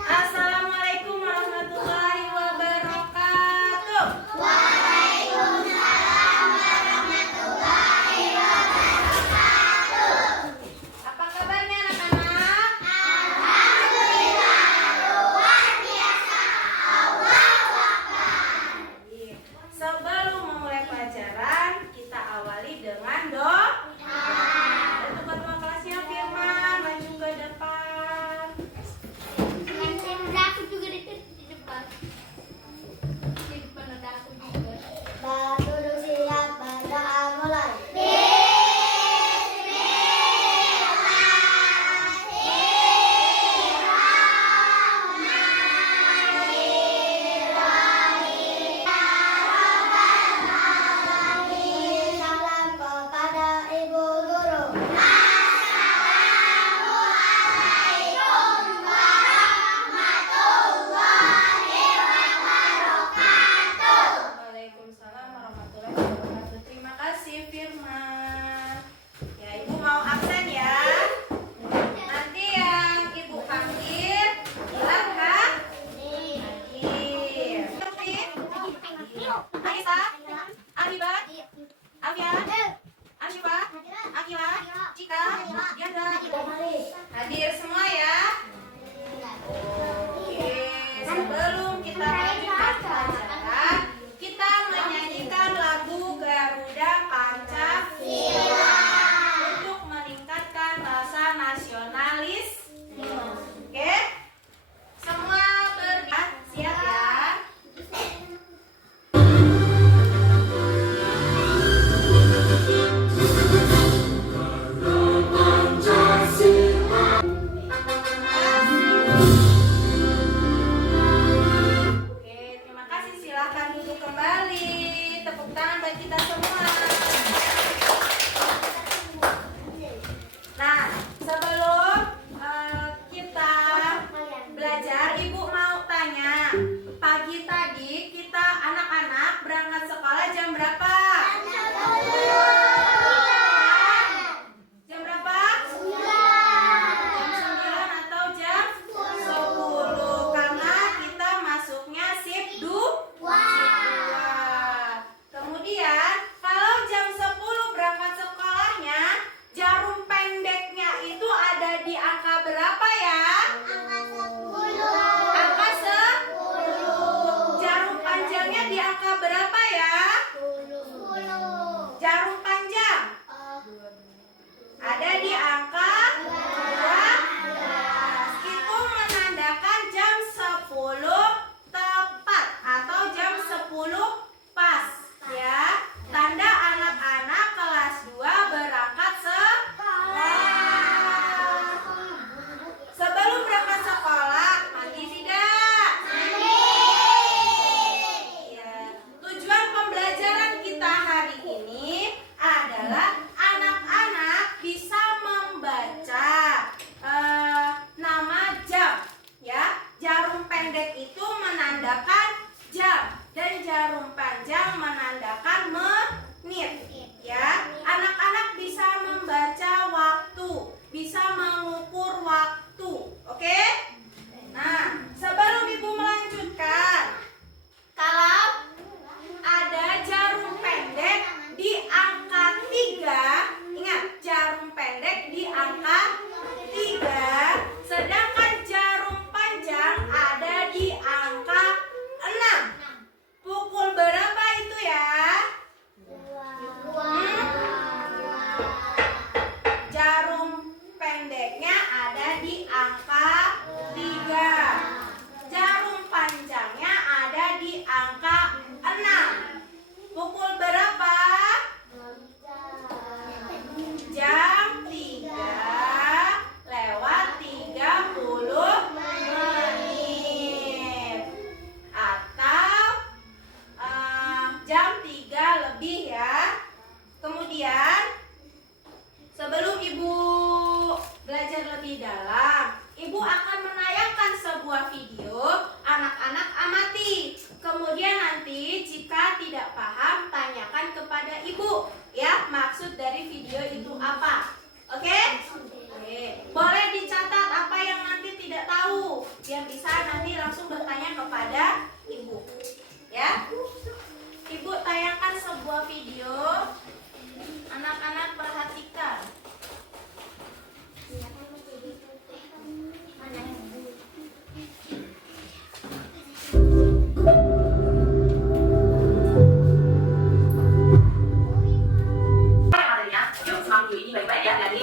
Assalamualaikum warahmatullahi wabarakatuh. Apa kabarnya anak-anak? Sebelum memulai pelajaran, kita awali dengan doa. Untuk ketua kelasnya Firman, maju ke depan. Yang bisa nanti langsung bertanya kepada ibu. Ya. Ibu tayangkan sebuah video. Anak-anak perhatikan. Baik-baik ya, jadi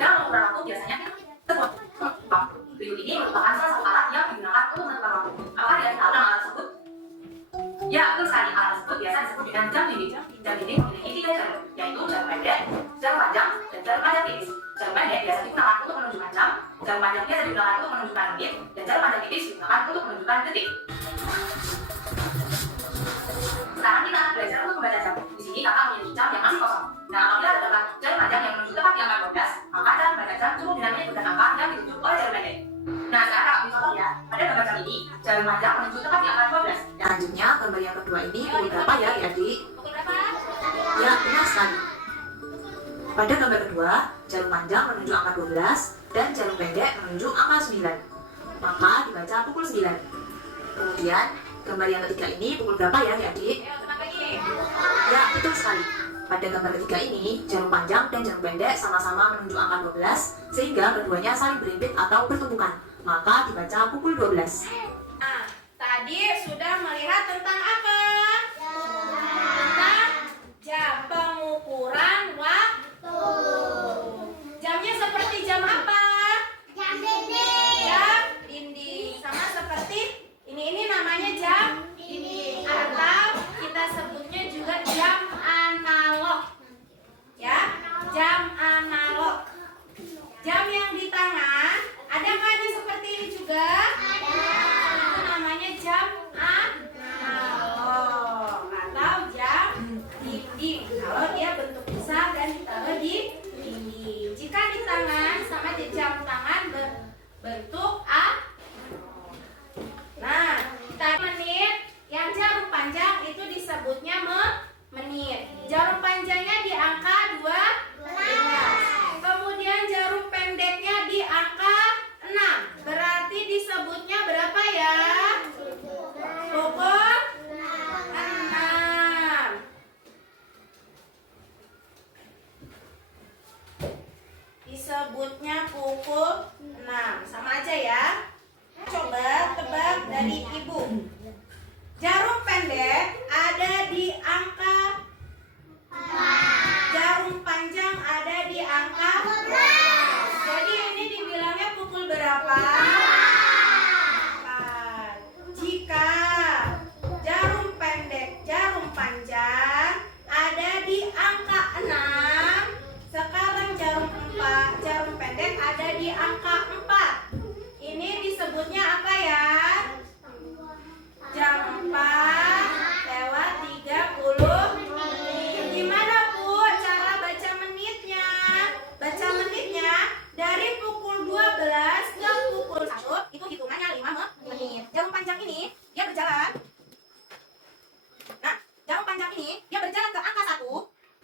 dalam beberapa waktu biasanya berikut ini merupakan salah satu alat yang digunakan untuk menentukan waktu. Apakah dia tahu nama alat tersebut? Ya, betul sekali. Alat tersebut biasa disebut dengan jam dinding. Jam dinding memiliki 3 jalur, yaitu jalur pendek, jalur panjang, dan jalur panjang tipis. Jalur pendek biasa digunakan untuk menunjukkan jam, jalur panjang biasa digunakan untuk menunjukkan menit, dan jalur panjang tipis digunakan untuk menunjukkan detik. Sekarang kita akan belajar untuk membaca jam. Di sini kakak memiliki jam yang masih kosong. Nah, apabila terdapat jalur panjang yang menuju tepat di angka 12, maka cara membaca jam cukup dengan menyebutkan angka yang ditunjuk oleh jalur pendek. Nah, sekarang kakak contoh ya. Pada gambar jam ini, jalur panjang menuju tepat di angka 12. Dan selanjutnya, gambar yang kedua ini pukul berapa ya, adik? Pukul berapa? Ya, benar sekali. Pada gambar kedua, jalur panjang menuju angka 12 dan jalur pendek menuju angka 9. Maka dibaca pukul 9. Kemudian, gambar yang ketiga ini pukul berapa ya, adik? Ayo, teman lagi. Ya, betul sekali. Pada gambar ketiga ini, jalur panjang dan jalur pendek sama-sama menuju angka 12, sehingga keduanya saling berhimpit atau bertumpukan. Maka dibaca pukul 12. Nah, tadi sudah melihat tentang apa? Tentang jam, pengukuran waktu. Jamnya seperti jam apa? Jam dinding. Jam dinding. Sama seperti ini namanya jam dinding. Atau kita sebutnya juga jam analog. Ya, jam analog. Jam yang di tangan, ada nggak ada seperti ini juga? Itu namanya jam analog atau jam dinding. Kalau dia bentuk besar dan ditaruh di dinding. Jika di tangan sama di jam tangan berbentuk A. Nah, tadi menit yang jarum panjang itu disebutnya menit. Jarum panjangnya di angka 12. Kemudian jarum pendeknya di angka 6. Berarti disebutnya berapa ya? Pukul 6. Disebutnya pukul 6. Sama aja ya. Coba tebak dari ibu. Jarum pendek ada di angka 4. Jarum panjang ada di angka 12. Jadi ini dibilangnya pukul berapa? 4. Jika jarum pendek, jarum panjang ada di angka 6, sekarang jarum pendek ada di angka 4. Ini disebutnya apa ya? Jam 4 lewat 30 menit. Gimana Bu cara baca menitnya? Baca menitnya dari pukul 12 ke pukul 1 itu hitungannya 5 menit. Jarum panjang ini dia berjalan. Nah, jarum panjang ini dia berjalan ke angka 1.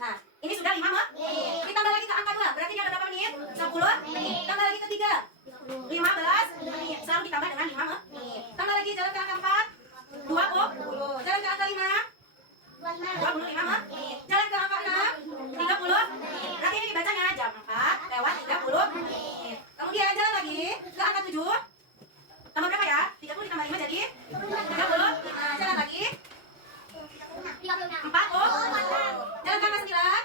Nah, ini sudah 5 menit. Ditambah lagi ke angka 2. Berarti dia ada berapa menit? 10 menit. Tambah lagi ke 3. 15 menit. Selalu ditambah dengan 5 menit. Tambah lagi jalan ke angka 4. 20. Jalan ke angka 5. 25 menit. Jalan ke angka 6. 30 menit. Berarti ini dibacanya jam 4 lewat 30 menit. Kemudian jalan lagi ke angka 7. Tambah berapa ya? 30 ditambah 5 jadi 30. Nah, jalan lagi 40. Jalan ke angka 9.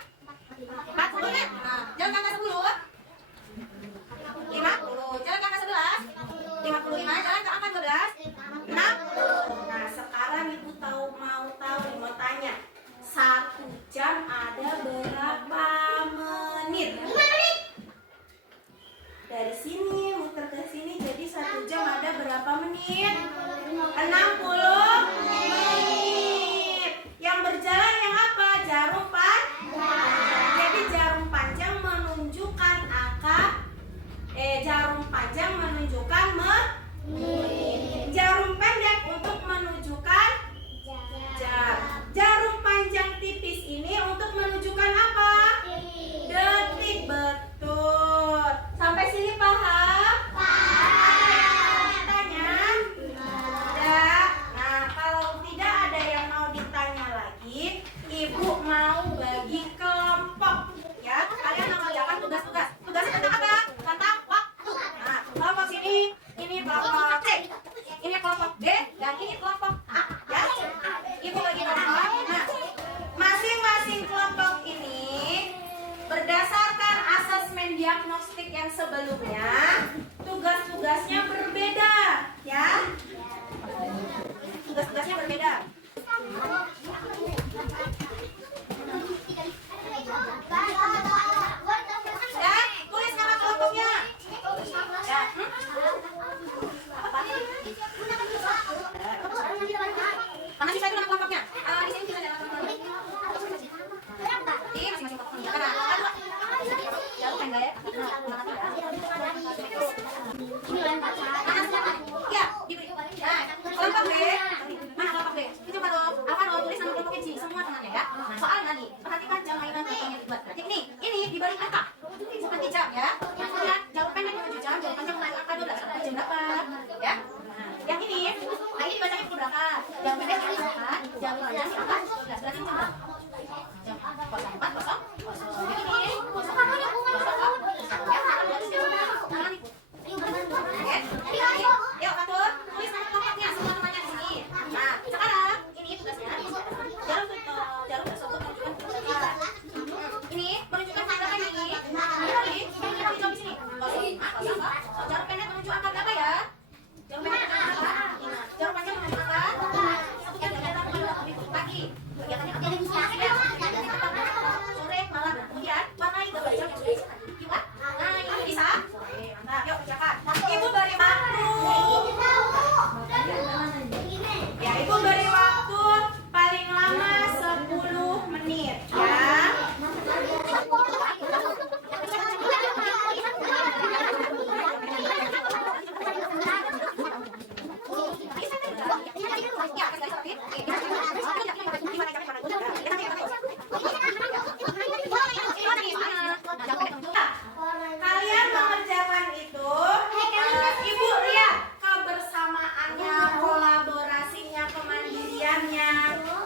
40 menit. Nah, jalan ke angka 10. 50. Jalan ke angka 11. 55. Jalan ke angka 12. 60. Nah, sekarang ibu mau tanya. 1 jam ada berapa menit? 5 menit. Dari sini muter ke sini jadi 1 jam ada berapa menit? 60 menit. Yang berjalan yang apa? Jarum panjang. Jadi jarum panjang menunjukkan jarum panjang menunjukkan menit. Jarum pendek untuk menunjukkan jam. Jarum panjang tipis ini untuk menunjukkan apa? Detik. Betul. Sampai sini paham? Yang ini kelompok A, ya. Ibu bagi kelompok. Nah, masing-masing kelompok ini berdasarkan asesmen diagnostik yang sebelumnya, tugas-tugasnya berbeda, ya. Tugas-tugasnya berbeda. Ya, tulis nama kelompoknya. Ya. Apa? Mana sih itu nama kelompoknya? Di sini kita ada nama kelompoknya. Di masing-masing kelompoknya. Jauh kan ya? Ya, diberi. Nah, kelompok B. Mana kelompok B? Itu baru apa lo tulis nama kelompoknya sih semua temannya ya. Nah, soalnya nih, perhatikan jam mainan yang dibuat. Berarti ini diberi angka. Seperti jam ya. Yang lihat jauh pendek menuju jam, jauh panjang menuju angka 12. Sampai jam berapa? Ya. Nah, yang ini dibacanya pukul berapa? Jam pendek jam berapa? Jam panjang jam berapa? 12. Berarti jam berapa? Jam 04.00. Yang ini 04.00. Yuk, atur. Tulis nama kelompoknya semua temannya di sini. Nah, sekarang ini tugasnya jarum tersebut menunjukkan berapa. Ini menunjukkan berapa ini? Kembali, dijawab di sini. Jarum pendek menuju angka berapa ya? Jarum pendek menuju angka berapa? Jarum panjang menuju angka pagi. Kegiatannya sore, malam. Kemudian warnai gambar jam yang sudah disediakan. Gimana? Nah, ini bisa. Mantap. Yuk, kerjakan. Ibu beri waktu. Ya, ibu beri waktu paling lama 10 menit. Ya. Kalian mengerjakan itu, ibu lihat kebersamaannya, kolaborasinya, kemandiriannya,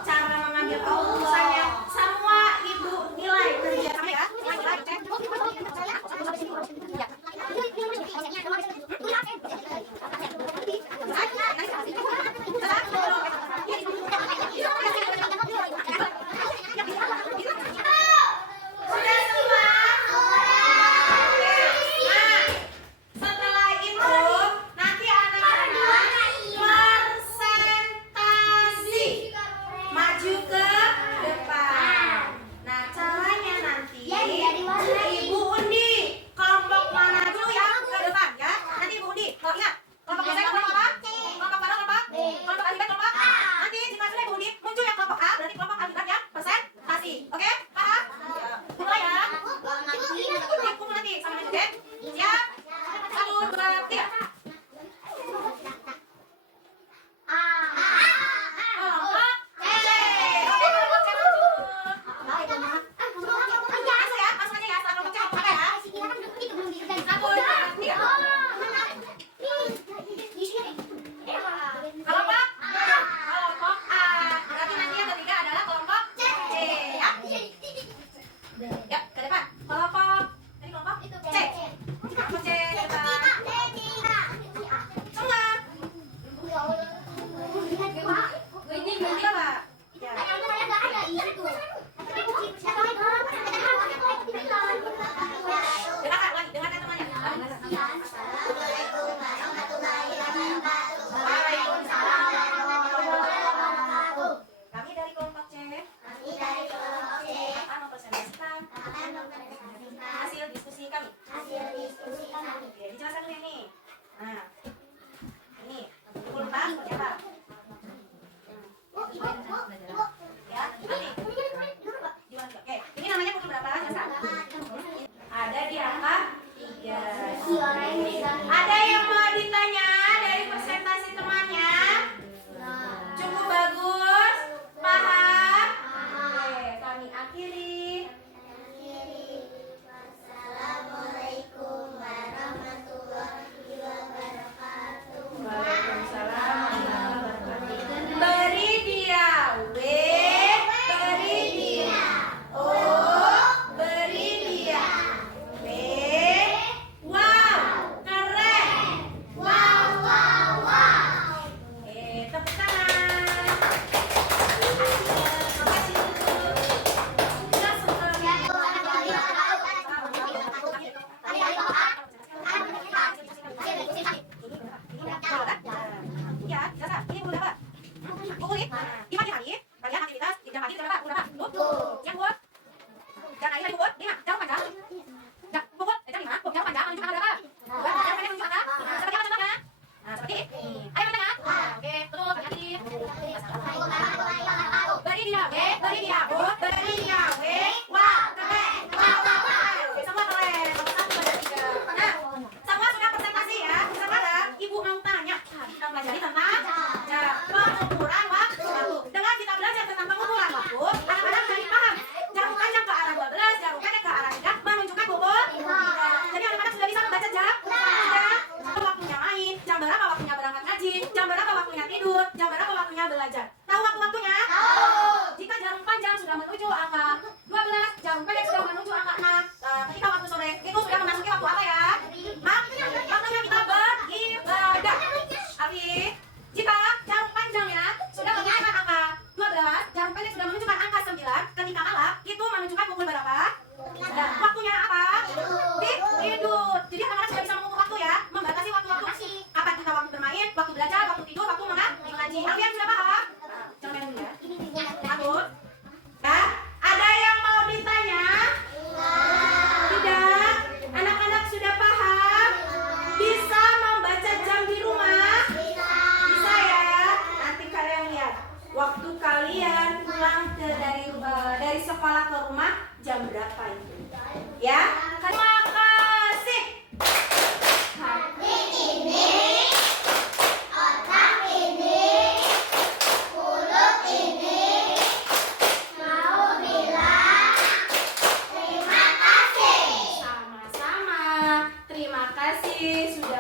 cara mengambil keputusannya, semua ibu nilai kerjasama ya. Sudah semua? Setelah itu nanti anak-anak presentasi maju ke depan. Nah, caranya nanti ibu undi kelompok mana dulu yang ke depan ya. Nanti ibu undi. Kalau ingat kelompok biasa kelompok apa? Kelompok mana kelompok? Kelompok alifat kelompok A. Nanti jika sudah ibu undi muncul yang kelompok A, berarti kelompok alifat yang presentasi. Oke? Paham? Mulai ya. Ibu nanti sama juga. Siap? 1, 2, 3. Ya, ke depan. Kelompok. Tadi kelompok C. Kelompok C ke depan. Semua. Ini berapa? Ya. Dengarkan lagi, dengarkan temannya. Kami dari kelompok C akan mempresentasikan hasil diskusi kami. Oke, dijelaskan dulu ini. Nah, ini pukul 4 seperti apa? Ya, nanti. Oke, ini namanya pukul berapa? Jelaskan. Ada di angka 3. kasih sudah